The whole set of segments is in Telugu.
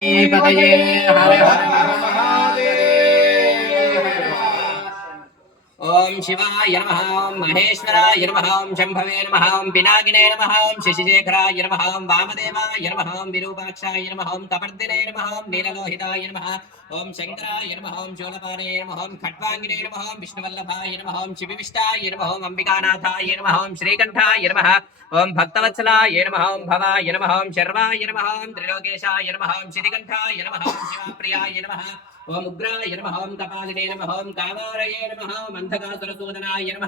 Ibadah ye, hari hari. ఓం శివాయ నమ మహేశ్వరాయ నమ శంభవే నమ పినాకినే నమ శశిశేఖరాయ నమ వామదేవాయ నమ విరూపాక్షాయ నమ కపర్దినే నమ నీలలోహితాయ నమ ఓం శంకరాయ నమ ఓం శూలపానే నమ ఓం నమ విష్ణువల్లభాయ నమ శివివిష్టాయ నమ అంబికానాథాయ నమ శ్రీకంఠాయ నమ ఓం భక్తవత్సలాయ నమ భవాయ నమ శర్వాయ నమ త్రిలోకేశాయ నమ శ్రీకంఠాయ శితికంఠాయ నమ శివప్రియాయ నమ ఓం ఉగ్రాయ నమ ఓం కపాలినే నమ ఓం కామారయే నమ ఓం అంధకాసురసూదనాయ నమ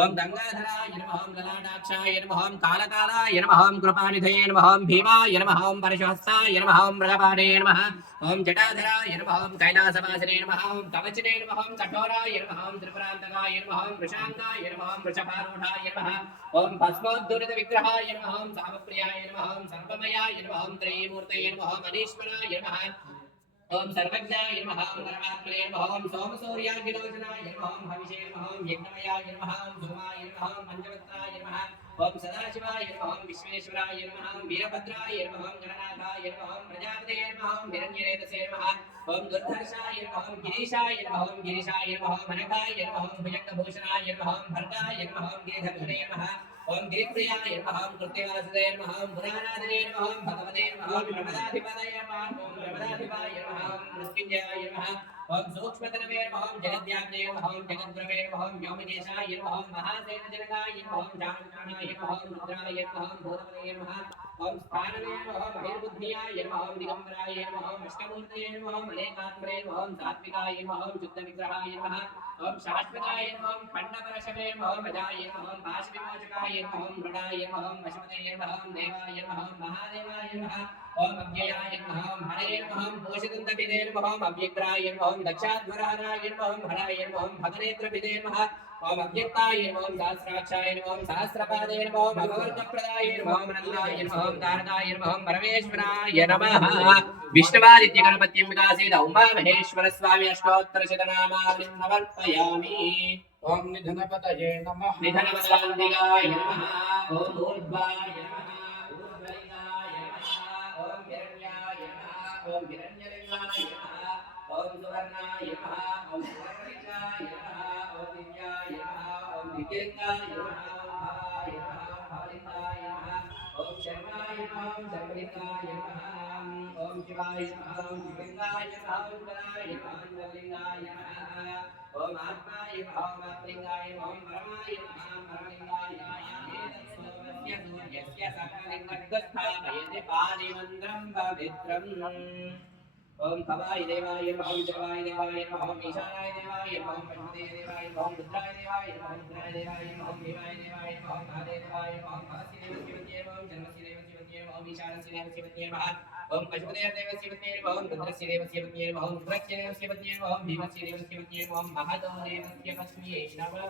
ఓం గంగాధరాయ నమ ఓం లలాటాక్షాయ నమ ఓం కాలకాలాయ నమ ఓం కృపానిధయే నమ ఓం భీమాయ నమ ఓం పరశహస్తాయ నమ ఓం మృగపాడే నమ ఓం జటాధరాయ నమ ఓం కైలాసవాసినే నమ ఓం కవచినే నమ ఓం కఠోరాయ నమ ఓం త్రిపురాంతకాయ నమ ఓం వృషాంగాయ నమ ఓం వృషభారూఢాయ నమ ఓం భస్మోద్ధురిత విగ్రహాయ నమ ఓం సామప్రియాయ నమ ఓం సర్వమయాయ నమ ఓం త్రయీమూర్తయే నమ ఓం మనీశ్వరాయ నమ ఓం సర్వజ్ఞాయ నమః ఓం పరమాత్మనే నమః ఓం సోమసూర్యాగ్నిలోచనాయ నమః ఓం హవిషే నమః ఓం యజ్ఞమయాయ నమః ఓం ధూమాయ నమః ఓం పంచవత్రాయ నమః ఓం సదాశివాయ నమః ఓం విశ్వేశ్వరాయ నమః ఓం వీరభద్రాయ నమః ఓం గణనాథాయ నమః ఓం ప్రజాపతయే నమః ఓం హిరణ్యరేతసే నమః ఓం దుర్ధర్షాయ నమః ఓం గిరీశాయ నమః ఓం గిరిశాయ నమః ఓం అనఘాయ నమః ఓం భుజంగభూషణాయ నమః ఓం భర్గాయ నమః ఓం గిరిధర్షణే నమః ఓం గిరిప్రియాయ నమః ఓం కృత్యవాసుదే నమః ఓం పురాణాదనే నమః ఓం భగవతే నమః ఓం ప్రమదాధిపతయ నమః ఓం ప్రమదాధిపాయ నమః ఓం మృత్యుంజయాయ నమః ఓం సూక్ష్మతనవే నమః ఓం జగద్వ్యాప్తే నమః ఓం జగద్గురవే నమః ఓం వ్యోమకేశాయ నమః ఓం మహాసేనజనకాయ నమః ఓం జానకాయ నమః ఓం రుద్రాయ నమః ఓం భూతపతయ నమః ఓం స్థానవే నమః ఓం బహిర్బుద్ధియాయ నమః ఓం దిగంబరాయ నమః ఓం అష్టమూర్తయే నమః ఓం అనేకాత్మనే నమః ఓం సాత్వికాయ నమః ఓం శుద్ధ విగ్రహాయ నమః ఓం శాశ్వతాయ నమః ఓం ఖండపరశవే నమః ఓం అజాయ నమః ఓం పాశవిమోచకాయ నమః ఓం మృడాయ నమః ఓం పశుపతయే నమః ఓం దేవాయ నమః ఓం మహాదేవాయ నమః ఓం అవ్యయాయ నమః ఓం హరయే నమః ఓం పోషితంతపిదే నమః ఓం అవ్యగ్రాయ నమః ఓం దక్షాధ్వరహరాయ నమః ఓం హరాయ నమః ఓం భగనేత్రపిదే నమః ఓం అవ్యక్తాయ నమః ఓం సహస్రాక్షాయ నమః ఓం సహస్రపాదే నమః ఓం హిరణ్యలింగాయ నమః ఓం సువర్ణాయ నమః ఓం సువర్ణలింగాయ నమః ఓం దివ్యాయ నమః ఓం దివ్యలింగాయ నమః ఓం భవాయ నమః భవలింగాయ నమః ఓం శర్మాయ నమః ఓం శర్వలింగాయ నమః ఓం శివాయ నమః ఓం శివలింగాయ నమః ఓం గణాయ నమః ఓం నమః ఓం ఆత్మాయ నమః ఓం ఆత్మలింగాయ నమః ఓం పరమాయ నమః పరమలింగాయ నమః ఏతత్సోమస్య సూర్యస్య సకలింగస్థాపయతి పాదిమంత్రం పవిత్రం ఓం భవాయ దేవాయ నమః ఓం శివాయ దేవాయ నమః ఓం ఈశానాయ దేవాయ నమః ఓం పశుపతే దేవాయ నమః ఓం రుద్రాయ దేవాయ నమః ఓం రుద్రాయ దేవాయ నమః ఓం భీమాయ దేవాయ నమః ఓం మహాదేవ దేవాయ నమః ఓం భవస్య దేవ శివత్యే నమః ఓం జన్మస్య దేవ శివత్యే నమః ఓం ఈశానస్య దేవ శివత్యే నమః ఓం పశుపతే దేవ శివత్యే నమః ఓం రుద్రస్య దేవ శివత్యే నమః ఓం రుద్రస్య దేవ శివత్యే నమః ఓం భీమస్య దేవ శివత్యే నమః ఓం మహతో దేవస్య పశ్మియే నమః